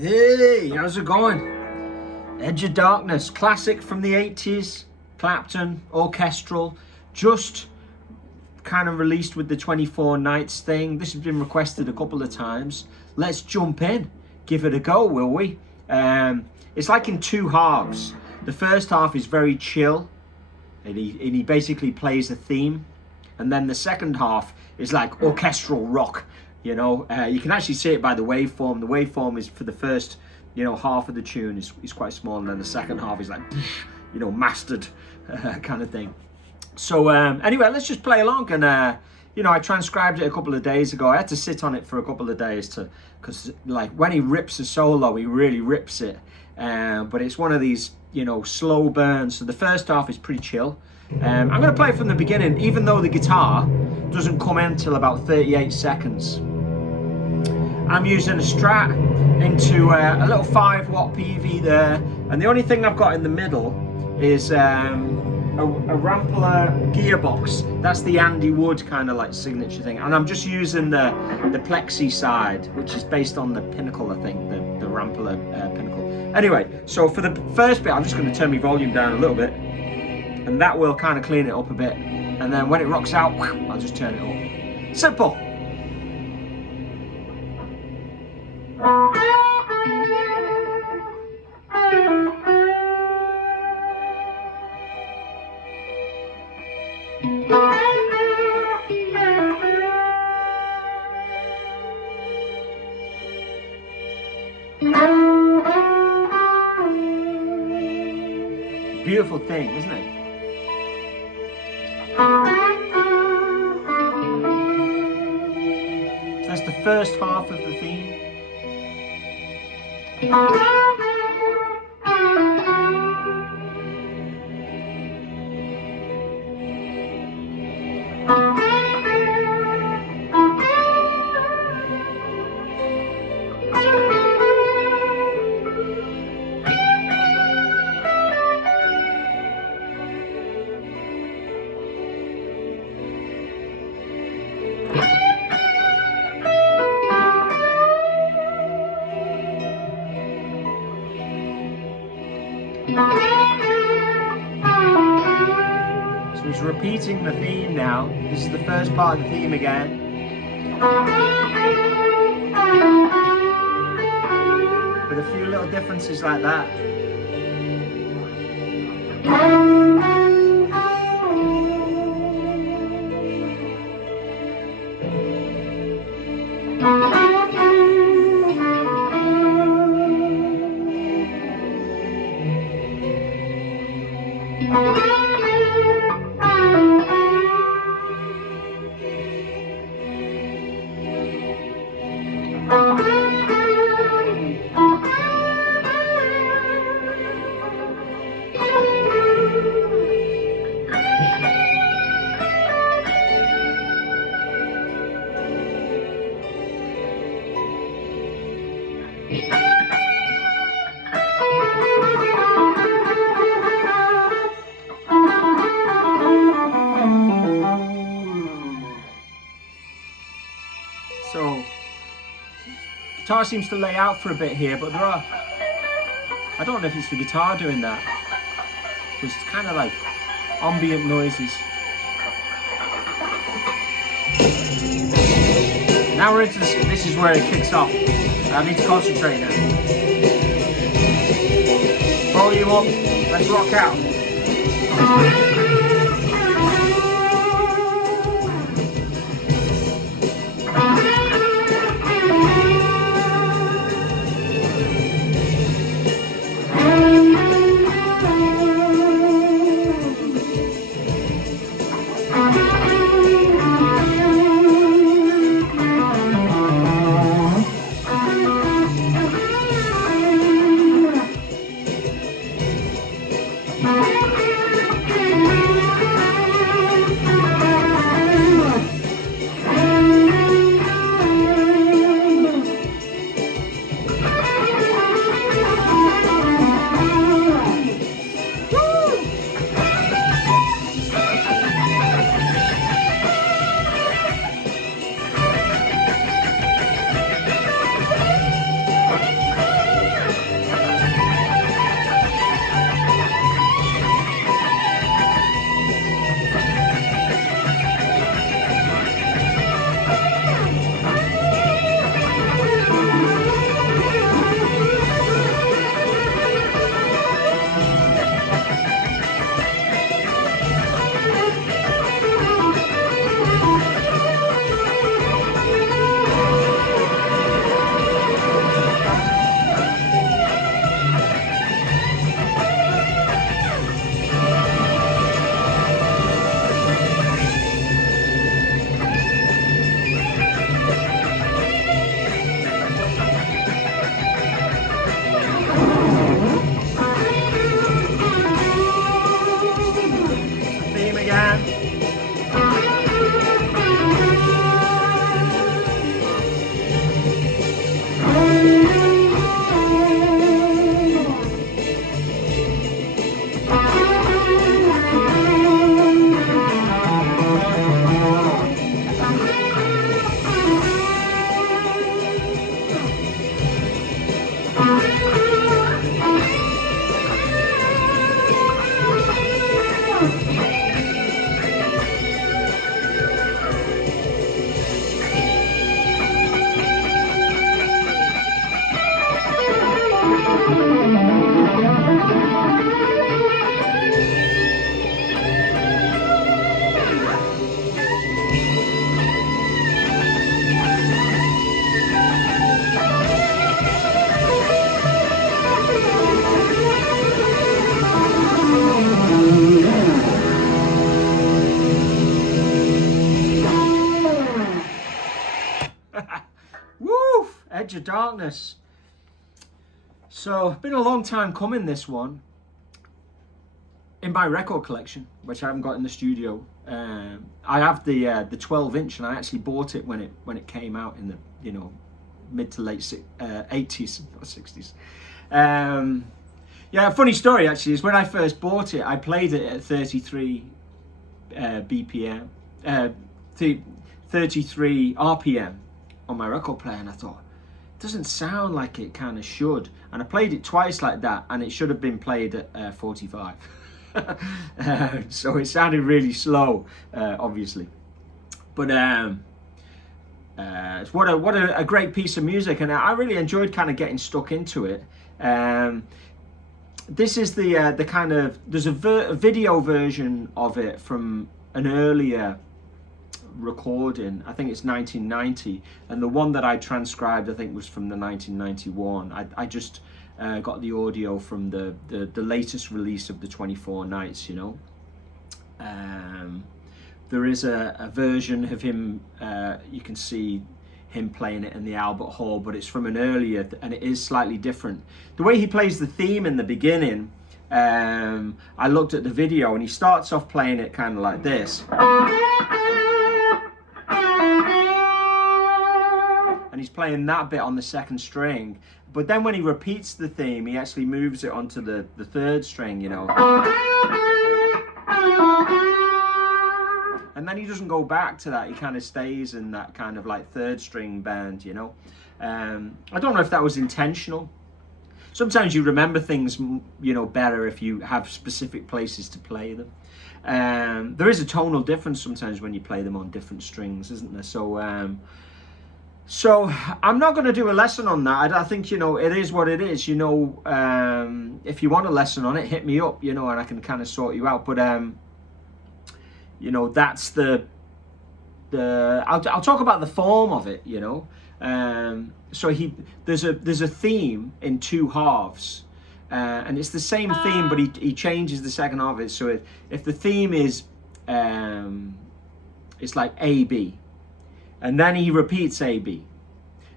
Hey, how's it going? Edge of Darkness, classic from the 80s, Clapton, Orchestral, just kind of released with the 24 nights thing. This has been requested a couple of times. Let's jump in, give it a go, will we? It's like in two halves. The first half is very chill, and he basically plays a theme. And then the second half is like orchestral rock. You know, you can actually see it by the waveform. The waveform is for the first, half of the tune is quite small, and then the second half is like, mastered kind of thing. So anyway, let's just play along. And I transcribed it a couple of days ago. I had to sit on it for a couple of days because like when he rips a solo, he really rips it. But it's one of these, slow burns. So the first half is pretty chill. I'm going to play it from the beginning, even though the guitar doesn't come in till about 38 seconds. I'm using a Strat into a little 5-watt PV there, and the only thing I've got in the middle is a Rampler gearbox. That's the Andy Wood kind of like signature thing, and I'm just using the Plexi side, which is based on the Pinnacle, I think, the Rampler Pinnacle. Anyway, so for the first bit, I'm just going to turn my volume down a little bit, and that will kind of clean it up a bit. And then when it rocks out, I'll just turn it up. Simple. Beautiful thing, isn't it? So that's the first half of the theme. So he's repeating the theme now. This is the first part of the theme again. With a few little differences like that. So, guitar seems to lay out for a bit here, but I don't know if it's the guitar doing that. It's kind of like ambient noises. Now we're into this is where it kicks off. I need to concentrate now. Volume up, let's rock out. Woo! Edge of Darkness. So, been a long time coming, this one. In my record collection, which I haven't got in the studio. I have the 12-inch, and I actually bought it when it came out in the mid to late 80s or 60s. Yeah, a funny story actually is when I first bought it, I played it at 33 BPM, 33 RPM on my record player, and I thought, it doesn't sound like it kind of should. And I played it twice like that, and it should have been played at 45. So it sounded really slow, obviously. But what a great piece of music, and I really enjoyed kind of getting stuck into it. This is the kind of, there's a video version of it from an earlier recording. I think it's 1990, and the one that I transcribed I think was from the 1991. I just got the audio from the latest release of the 24 Nights, There is a version of him, you can see him playing it in the Albert Hall, but it's from an earlier, and it is slightly different. The way he plays the theme in the beginning, I looked at the video, and he starts off playing it kind of like this. And he's playing that bit on the second string, but then when he repeats the theme, he actually moves it onto the third string, And then he doesn't go back to that. He kind of stays in that kind of like third string band, I don't know if that was intentional. Sometimes you remember things, better if you have specific places to play them. There is a tonal difference sometimes when you play them on different strings, isn't there? So I'm not going to do a lesson on that. I think, it is what it is. If you want a lesson on it, hit me up, and I can kind of sort you out. But that's I'll talk about the form of it, so there's a theme in two halves, and it's the same theme, but he changes the second half of it. So if the theme is it's like A, B, and then he repeats A, B,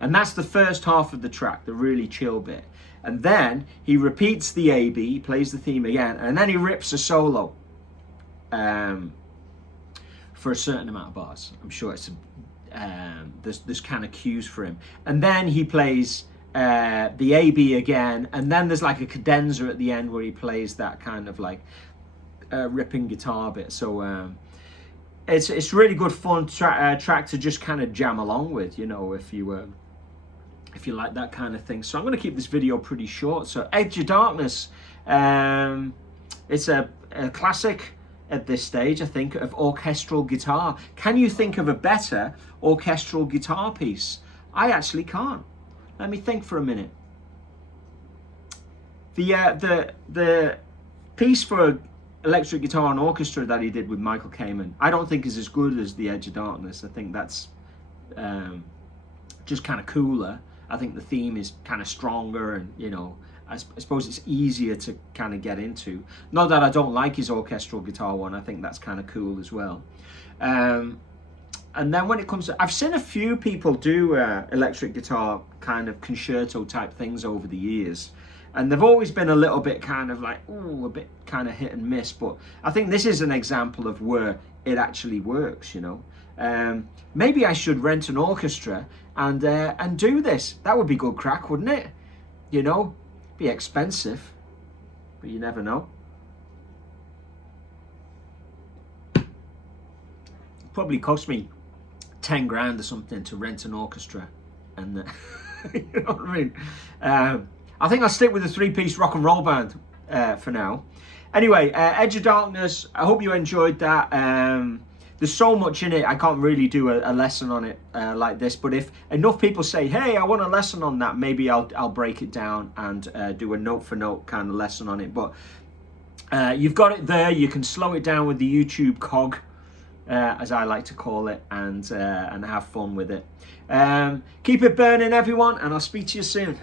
and that's the first half of the track, the really chill bit, and then he repeats the A, B, plays the theme again, and then he rips a solo for a certain amount of bars. I'm sure it's there's kind of cues for him, and then he plays the A, B again, and then there's like a cadenza at the end where he plays that kind of like ripping guitar bit. So it's really good fun track to just kind of jam along with, if you like that kind of thing. So I'm going to keep this video pretty short. So Edge of Darkness, it's a classic at this stage, I think, of orchestral guitar. Can you think of a better orchestral guitar piece? I actually can't. Let me think for a minute. The piece for electric guitar and orchestra that he did with Michael Kamen, I don't think is as good as the Edge of Darkness. I think that's just kind of cooler. I think the theme is kind of stronger, and I suppose it's easier to kind of get into. Not that I don't like his orchestral guitar one. I think that's kind of cool as well. And then when it comes to, I've seen a few people do electric guitar kind of concerto type things over the years, and they've always been a little bit kind of like, ooh, a bit kind of hit and miss. But I think this is an example of where it actually works. Maybe I should rent an orchestra and do this. That would be good crack, wouldn't it? Be expensive, but you never know. Probably cost me 10 grand or something to rent an orchestra, and you know what I mean. I think I'll stick with the 3-piece rock and roll band for now. Anyway, Edge of Darkness, I hope you enjoyed that. there's so much in it, I can't really do a lesson on it like this. But if enough people say, hey, I want a lesson on that, maybe I'll break it down and do a note for note kind of lesson on it. But you've got it there. You can slow it down with the YouTube cog, as I like to call it, and have fun with it. Keep it burning, everyone, and I'll speak to you soon.